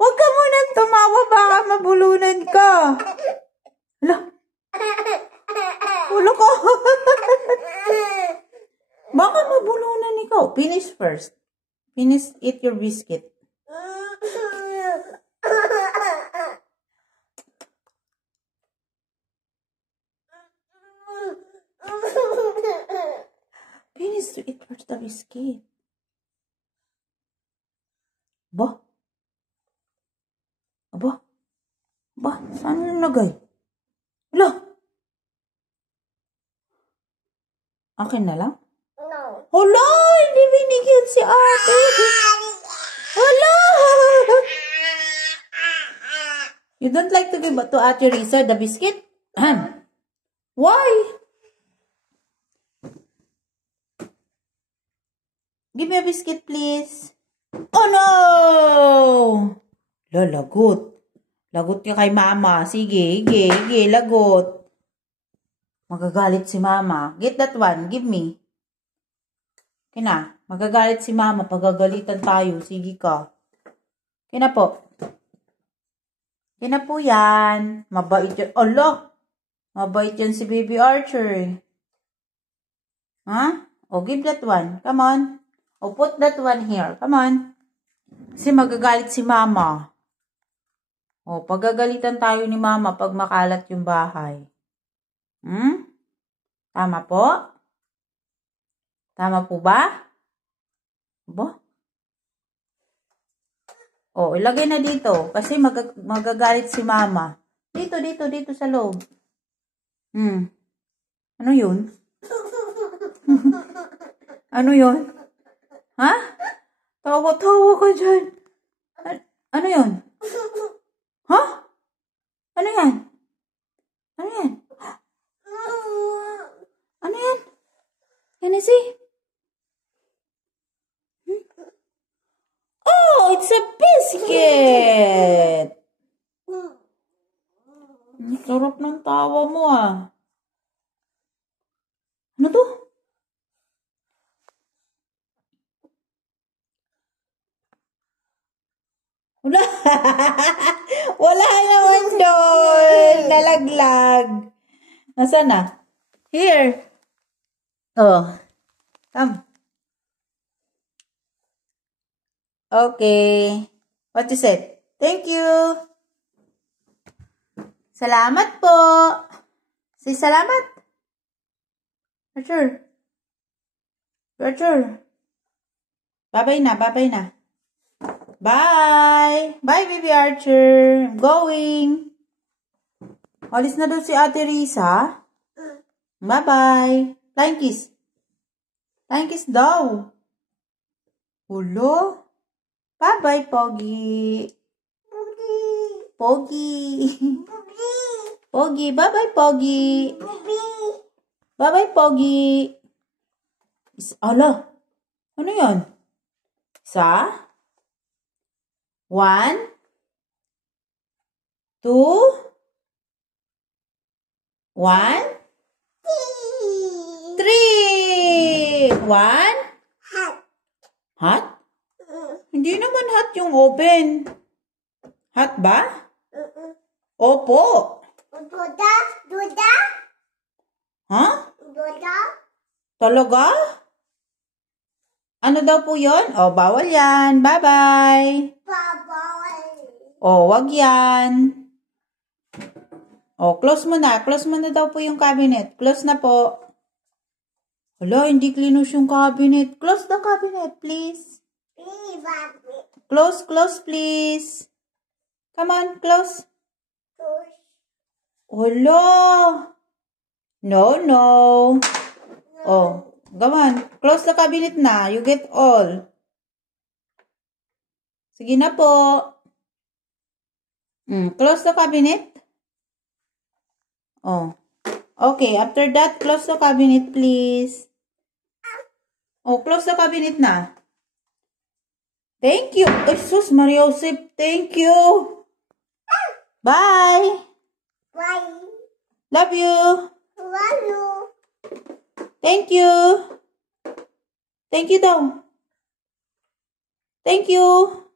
Huwag ka munang tumawa, baka mabulunan ka. Hala. Ulo ko. Baka mabulunan ikaw. Finish first. Finish, eat your biscuit. Finish to eat first the biscuit. Ba? Aba? Ba? Saan yung lagay? Hala? Akin na lang? No. Hala! Hindi binigyan si ate. Hala! You don't like to give to Ate Risa the biscuit? Why? Give me a biscuit, please. Oh, no! Lagot. Lagot ka kay mama. Sige, lagot. Magagalit si mama. Get that one. Give me. Kina, magagalit si mama. Pagagalitan tayo. Sige ka. Kina po. Kina po yan. Mabait yan. Allah! Mabait yan si Baby Archer. Huh? Oh, give that one. Come on. Oh, put that one here. Come on. Kasi magagalit si mama. Oh, pagagalitan tayo ni mama pag makalat yung bahay. Tama po? Tama po ba? Ba? Oh, ilagay na dito. Kasi magagalit si mama. Dito sa loob. Ano yun? Ano yun? Ha? Tawa-tawa ka dyan. Ano yun? Ha? Ano yan? Ano yan? Ano yan? Can I see? Oh, it's a biscuit! Ang sarap ng tawa mo ah. Ano to? Wala. Wala naman doon. Nalaglag. Nasaan na? Here. Oh. Come. Okay. What you said? Thank you. Salamat po. Say salamat. Archer. Bye-bye na. Bye! Bye, Baby Archer! I'm going! Alis na daw si Ate Risa. Bye-bye! Flying kiss! Flying kiss daw! Hulo! Bye-bye, Pogi! Pogi! Pogi! Bye-bye, Pogi! Bye-bye, Pogi! Ala! Ano yan? Isa? 1, 2, 1, 3. 1? Hot? Hindi naman hot yung oven. Hot ba? Opo. Duda? Ha? Duda? Talaga? Ano daw po yun? Oh, bawal yan. Bye-bye. Oh, wag yan. Oh, close mo na. Close mo na daw po yung cabinet. Close na po. Hala, hindi close yung cabinet. Close the cabinet, please. Close, please. Come on, close. Hala. No. Oh, come on. Close the cabinet na. You get all. Sige na po. Close the cabinet. Oh. Okay, after that, close the cabinet, please. Oh, close the cabinet na. Thank you. Jesus, Maria Joseph, thank you. Bye. Bye. Love you. Love you. Thank you. Thank you daw. Thank you.